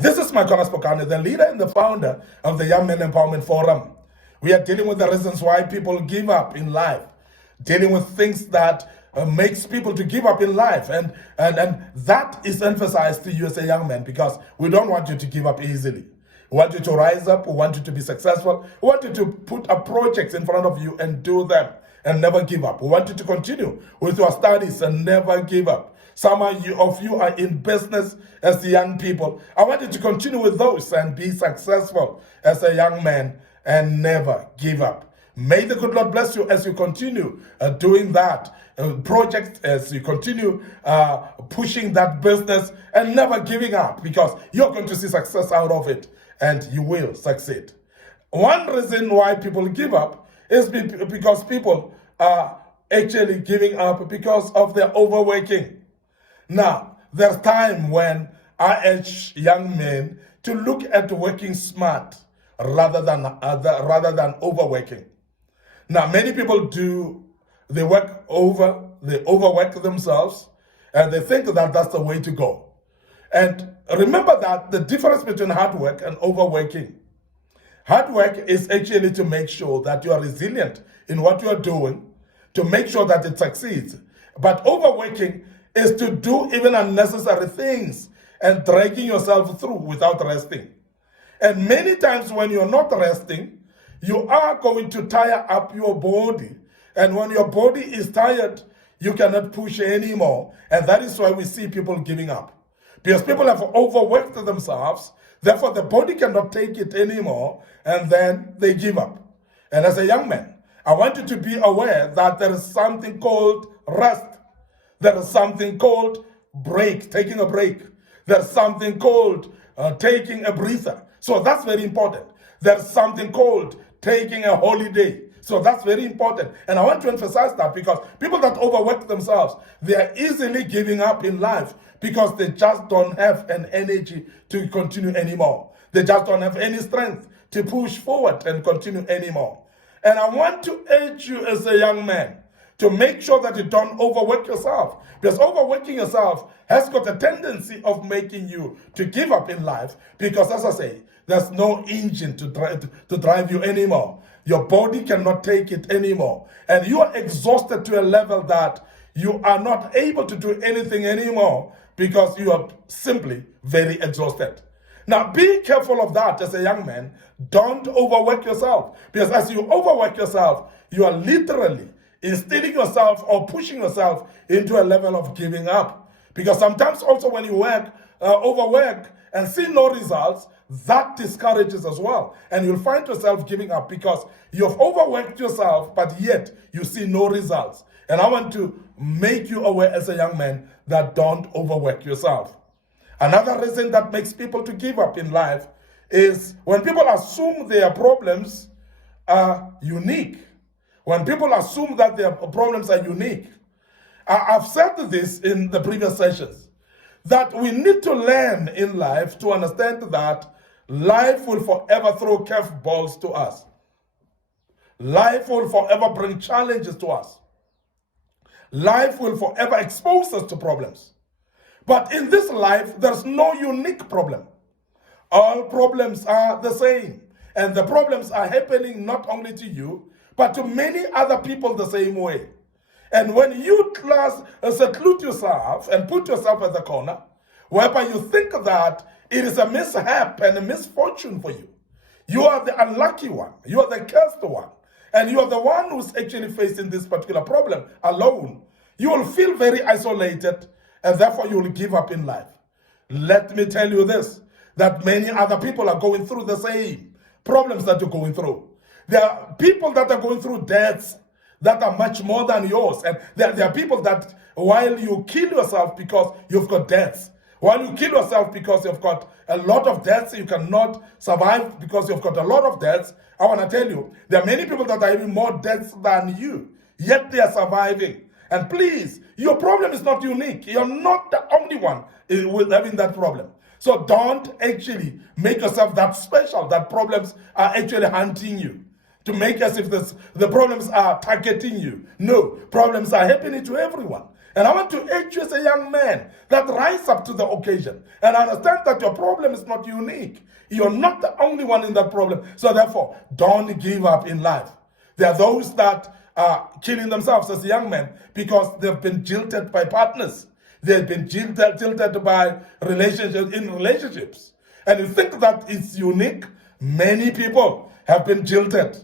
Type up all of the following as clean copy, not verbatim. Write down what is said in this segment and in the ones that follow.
This is Micornus, Phokane, the leader and the founder of the Young Men Empowerment Forum. We are dealing with the reasons why people give up in life, dealing with things that makes people to give up in life. And that is emphasized to you as a young man, because we don't want you to give up easily. We want you to rise up. We want you to be successful. We want you to put up projects in front of you and do them and never give up. We want you to continue with your studies and never give up. Some of you are in business as young people. I want you to continue with those and be successful as a young man and never give up. May the good Lord bless you as you continue doing that project, as you continue pushing that business and never giving up, because you're going to see success out of it and you will succeed. One reason why people give up is because people are actually giving up because of their overworking. Now, there's time when I urge young men to look at working smart rather than overworking. Now, many people they overwork themselves, and they think that that's the way to go. And remember that the difference between hard work and overworking. Hard work is actually to make sure that you are resilient in what you are doing, to make sure that it succeeds. But overworking is to do even unnecessary things and dragging yourself through without resting. And many times when you're not resting, you are going to tire up your body. And when your body is tired, you cannot push anymore. And that is why we see people giving up. Because people have overworked themselves, therefore the body cannot take it anymore, and then they give up. And as a young man, I want you to be aware that there is something called rest. There is something called taking a break. There's something called taking a breather. So that's very important. There's something called taking a holiday. So that's very important. And I want to emphasize that, because people that overwork themselves, they are easily giving up in life because they just don't have an energy to continue anymore. They just don't have any strength to push forward and continue anymore. And I want to urge you as a young man to make sure that you don't overwork yourself, because overworking yourself has got a tendency of making you to give up in life, because, as I say, there's no engine to drive you anymore. Your body cannot take it anymore. And you are exhausted to a level that you are not able to do anything anymore because you are simply very exhausted. Now, be careful of that as a young man. Don't overwork yourself, because as you overwork yourself, you are literally instilling yourself or pushing yourself into a level of giving up. Because sometimes also when you overwork and see no results, that discourages as well. And you'll find yourself giving up because you've overworked yourself, but yet you see no results. And I want to make you aware as a young man that don't overwork yourself. Another reason that makes people to give up in life is when people assume their problems are unique. When people assume that their problems are unique. I've said this in the previous sessions, that we need to learn in life to understand that life will forever throw curveballs to us. Life will forever bring challenges to us. Life will forever expose us to problems. But in this life, there's no unique problem. All problems are the same. And the problems are happening not only to you, but to many other people the same way. And when you seclude yourself and put yourself at the corner, whereby you think that it is a mishap and a misfortune for you, you are the unlucky one, you are the cursed one, and you are the one who's actually facing this particular problem alone, you will feel very isolated, and therefore you will give up in life. Let me tell you this, that many other people are going through the same problems that you're going through. There are people that are going through debts that are much more than yours. And there are people that, while you kill yourself because you've got debts, while you kill yourself because you've got a lot of debts, you cannot survive because you've got a lot of debts, I want to tell you, there are many people that are having more debts than you, yet they are surviving. And please, your problem is not unique. You're not the only one with having that problem. So don't actually make yourself that special, that problems are actually hunting you, to make as if the problems are targeting you. No, problems are happening to everyone. And I want to urge you as a young man that rise up to the occasion and understand that your problem is not unique. You're not the only one in that problem. So therefore, don't give up in life. There are those that are killing themselves as young men because they've been jilted by partners. They've been jilted by relationships. And you think that it's unique? Many people have been jilted.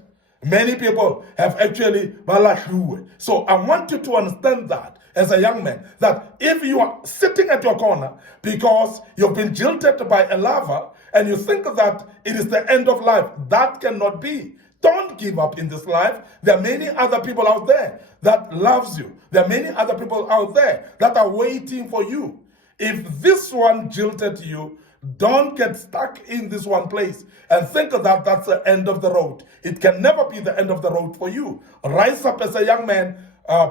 Many people have actually balashu. So I want you to understand that as a young man, that if you are sitting at your corner because you've been jilted by a lover and you think that it is the end of life, that cannot be. Don't give up in this life. There are many other people out there that loves you. There are many other people out there that are waiting for you. If this one jilted you, don't get stuck in this one place and think that that's the end of the road. It can never be the end of the road for you. Rise up as a young man,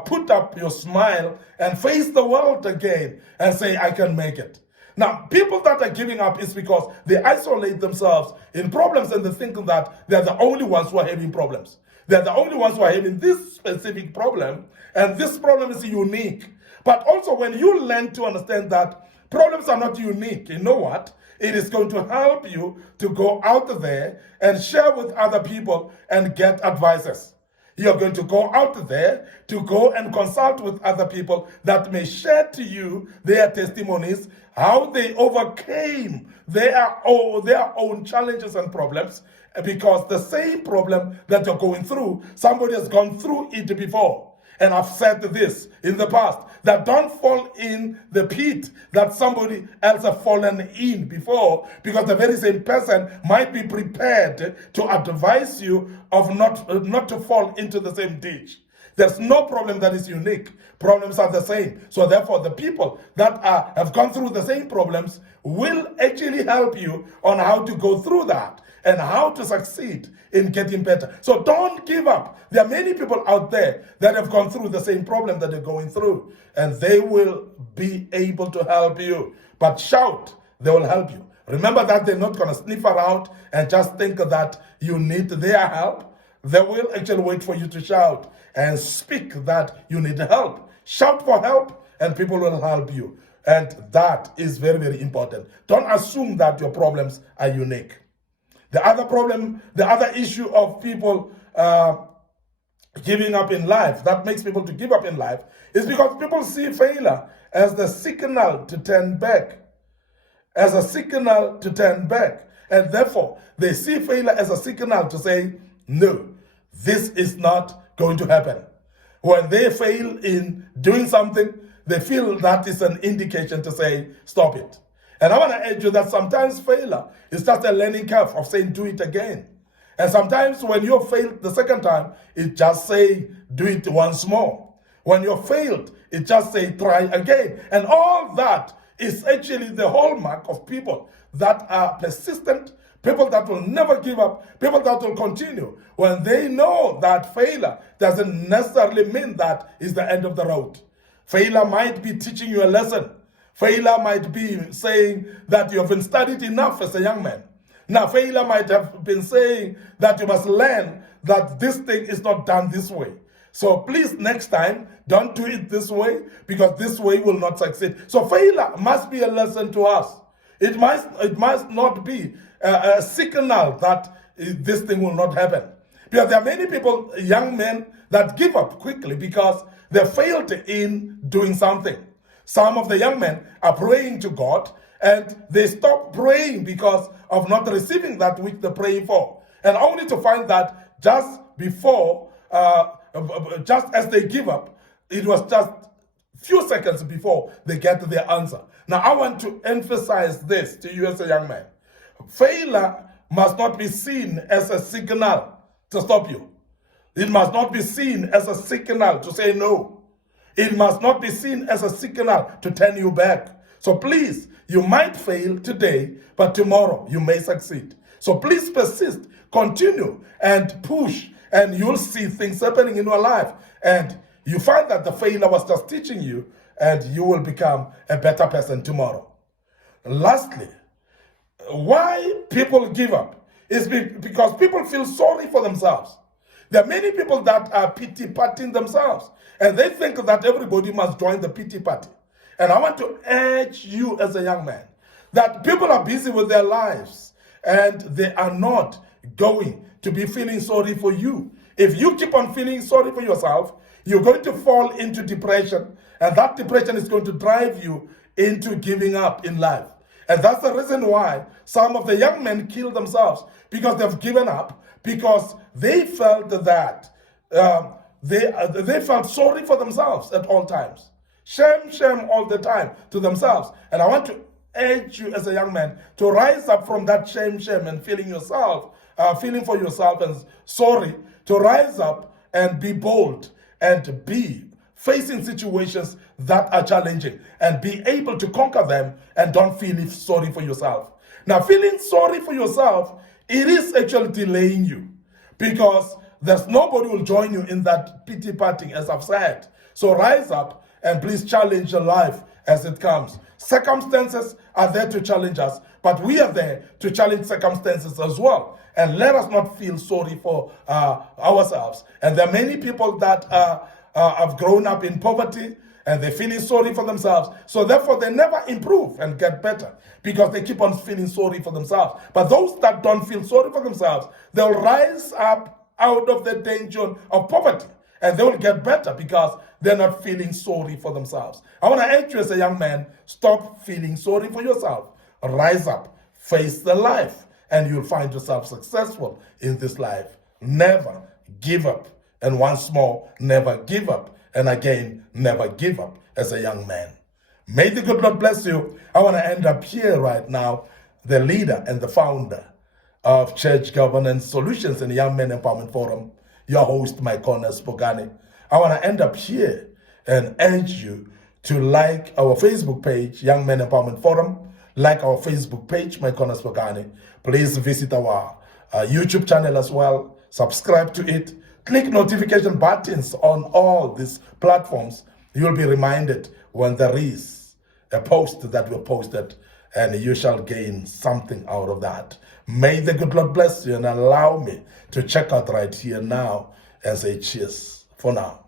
put up your smile and face the world again and say, I can make it. Now, people that are giving up is because they isolate themselves in problems and they think that they're the only ones who are having problems. They're the only ones who are having this specific problem, and this problem is unique. But also, when you learn to understand that problems are not unique, you know what? It is going to help you to go out there and share with other people and get advices. You're going to go out there to go and consult with other people that may share to you their testimonies, how they overcame their own challenges and problems, because the same problem that you're going through, somebody has gone through it before. And I've said this in the past, that don't fall in the pit that somebody else has fallen in before, because the very same person might be prepared to advise you of not to fall into the same ditch. There's no problem that is unique. Problems are the same. So therefore, the people that have gone through the same problems will actually help you on how to go through that and how to succeed in getting better. So don't give up. There are many people out there that have gone through the same problem that you're going through, and they will be able to help you. But shout, they will help you. Remember that they're not going to sniff around and just think that you need their help. They will actually wait for you to shout and speak that you need help. Shout for help and people will help you. And that is very, very important. Don't assume that your problems are unique. The other issue of people giving up in life, that makes people to give up in life, is because people see failure as the signal to turn back. As a signal to turn back. And therefore, they see failure as a signal to say, no, this is not going to happen. When they fail in doing something, they feel that is an indication to say, stop it. And I want to urge you that sometimes failure is just a learning curve of saying, do it again. And sometimes when you failed the second time, it just say, do it once more. When you failed, it just say, try again. And all that is actually the hallmark of people that are persistent, people that will never give up, people that will continue. When they know that failure doesn't necessarily mean that is the end of the road. Failure might be teaching you a lesson. Failure might be saying that you haven't studied enough as a young man. Now, failure might have been saying that you must learn that this thing is not done this way. So please, next time, don't do it this way, because this way will not succeed. So failure must be a lesson to us. It must not be a signal that this thing will not happen. Because there are many people, young men, that give up quickly because they failed in doing something. Some of the young men are praying to God and they stop praying because of not receiving that which they're praying for. And only to find that just as they give up, it was just few seconds before they get their answer. Now, I want to emphasize this to you as a young man. Failure must not be seen as a signal to stop you. It must not be seen as a signal to say no. It must not be seen as a signal to turn you back. So please, you might fail today, but tomorrow you may succeed. So please persist, continue, and push, and you'll see things happening in your life. And you find that the failure was just teaching you, and you will become a better person tomorrow. Lastly, why people give up is because people feel sorry for themselves. There are many people that are pity partying themselves, and they think that everybody must join the pity party. And I want to urge you as a young man that people are busy with their lives and they are not going to be feeling sorry for you. If you keep on feeling sorry for yourself, you're going to fall into depression, and that depression is going to drive you into giving up in life. And that's the reason why some of the young men kill themselves, because they've given up, because they felt that they felt sorry for themselves at all times. Shame all the time to themselves. And I want to urge you as a young man to rise up from that shame and feeling for yourself and sorry, to rise up and be bold and be facing situations that are challenging and be able to conquer them, and don't feel sorry for yourself. Now, feeling sorry for yourself, it is actually delaying you, because there's nobody will join you in that pity party, as I've said. So rise up and please challenge your life as it comes. Circumstances are there to challenge us, but we are there to challenge circumstances as well. And let us not feel sorry for ourselves. And there are many people that have grown up in poverty, and they're feeling sorry for themselves. So therefore, they never improve and get better, because they keep on feeling sorry for themselves. But those that don't feel sorry for themselves, they'll rise up out of the danger of poverty, and they will get better because they're not feeling sorry for themselves. I want to urge you as a young man, stop feeling sorry for yourself. Rise up, face the life, and you'll find yourself successful in this life. Never give up. And once more, never give up. And again, never give up as a young man. May the good Lord bless you. I want to end up here right now, the leader and the founder of Church Governance Solutions and Young Men Empowerment Forum, your host, Micornus, Phokane. I want to end up here and urge you to like our Facebook page, Young Men Empowerment Forum, like our Facebook page, Micornus, Phokane. Please visit our YouTube channel as well. Subscribe to it. Click notification buttons on all these platforms. You'll be reminded when there is a post that we posted, and you shall gain something out of that. May the good Lord bless you, and allow me to check out right here now and say cheers for now.